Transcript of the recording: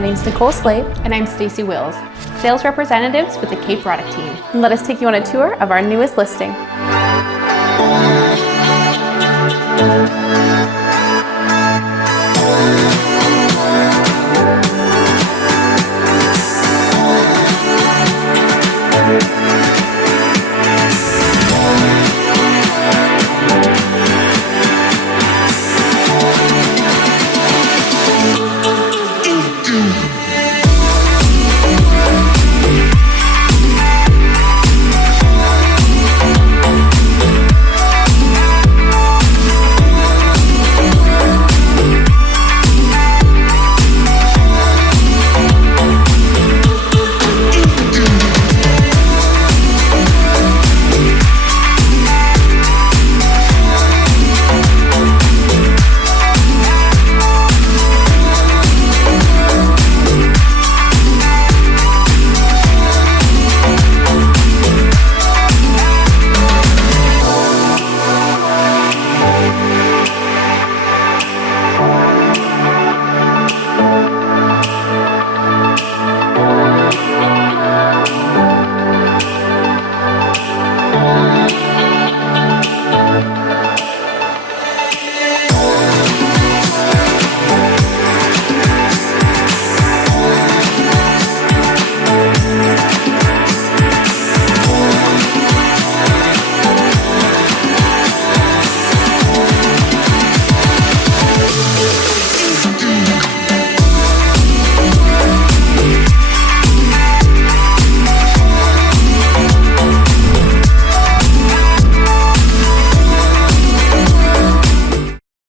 My name's Nicole Slade. And I'm Stacey Wills, sales representatives with the Cape Broddick team. And let us take you on a tour of our newest listing.